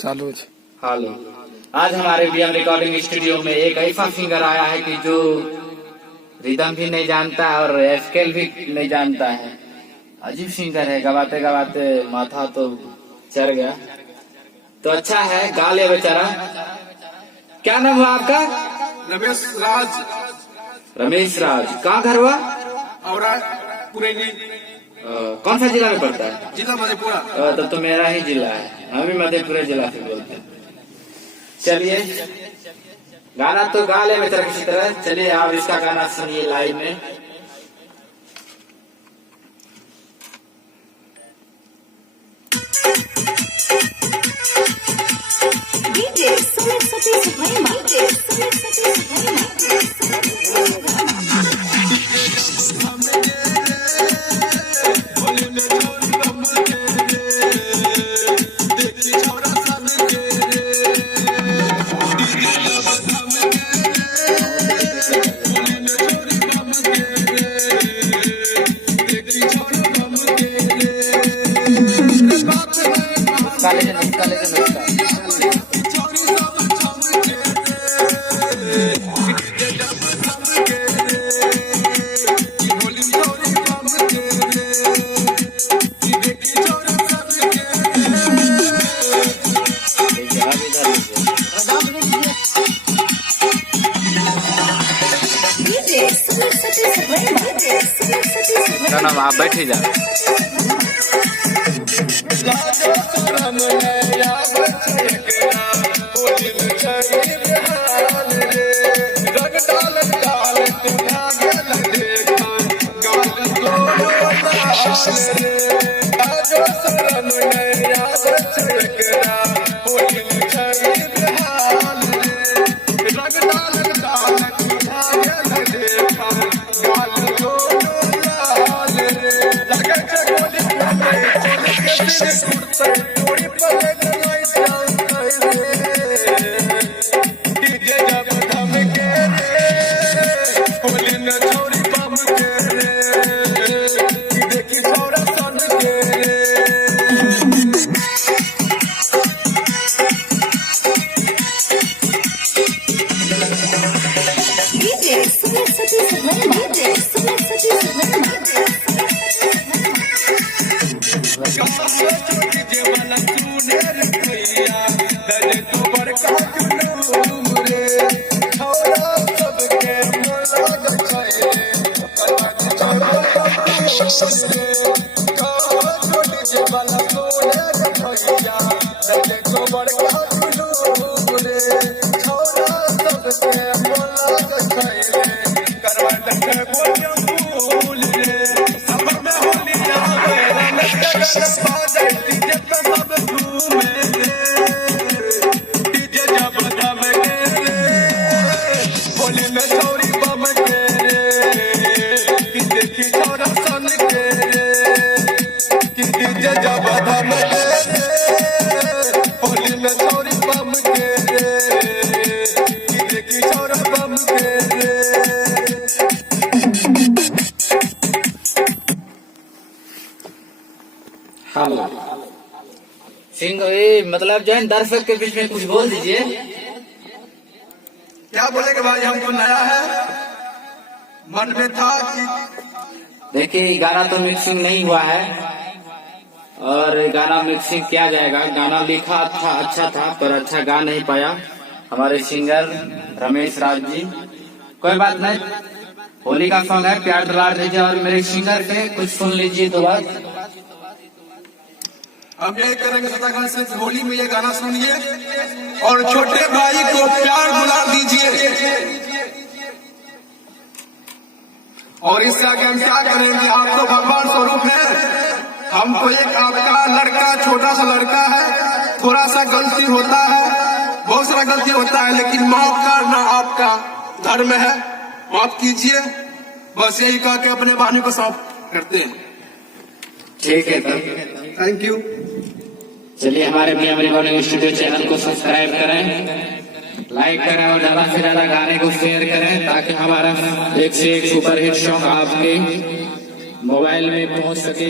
चालू है। हेलो, आज हमारे बीएम रिकॉर्डिंग स्टूडियो में एक ऐसा सिंगर आया है कि जो रिदम भी नहीं जानता है और स्केल भी नहीं जानता है। अजीब सिंगर है, गवाते गवाते माथा तो चढ़ गया। तो अच्छा है, गा ले बेचारा। क्या नाम हुआ आपका? रमेश राज। रमेश राज, कहाँ घर हुआ? और पुरेली। कौन सा जिला में पड़ता है? जिला मधेपुरा। तब तो मेरा ही जिला है, हम भी मधेपुरा जिला से बोलते हैं। चलिए, गाना तो गा ले बेचारा किसी तरह। चलिए आप इसका गाना सुनिए लाइव में। DJ Sumit Satish Bharma. DJ Sumit Satish Bharma. नाम आप बैठे जा। मतलब जो है दर्शक के बीच में कुछ बोल दीजिए। क्या बोलेंगे भाई, हमको नया है, मन में था कि देखिए गाना तो मिक्सिंग नहीं हुआ है और गाना मिक्सिंग किया जाएगा। गाना लिखा था, अच्छा था, पर अच्छा गा नहीं पाया हमारे सिंगर रमेश राज जी। कोई बात नहीं, होली का सॉन्ग है, प्यार दुलार दीजिए और मेरे सिंगर पे कुछ सुन लीजिए। तो बात हम यही करेंगे सदाकाल से, होली में ये गाना सुनिए और छोटे भाई को प्यार दुलार दीजिए। और इससे आगे हम क्या करेंगे, आप तो भगवान स्वरूप है। हमको एक आपका लड़का, छोटा सा लड़का है, थोड़ा सा गलती होता है, बहुत सारा गलती होता है, लेकिन माफ करना आपका धर्म है, माफ कीजिए। बस यही कह के अपने वाणी को साफ करते हैं। ठीक है, थैंक यू। चलिए हमारे बीएम रिकॉर्डिंग स्टूडियो चैनल को सब्सक्राइब करें, लाइक करें और ज्यादा से ज्यादा गाने को शेयर करें ताकि हमारा एक से एक सुपर हिट सॉन्ग आपके मोबाइल में पहुंच सके।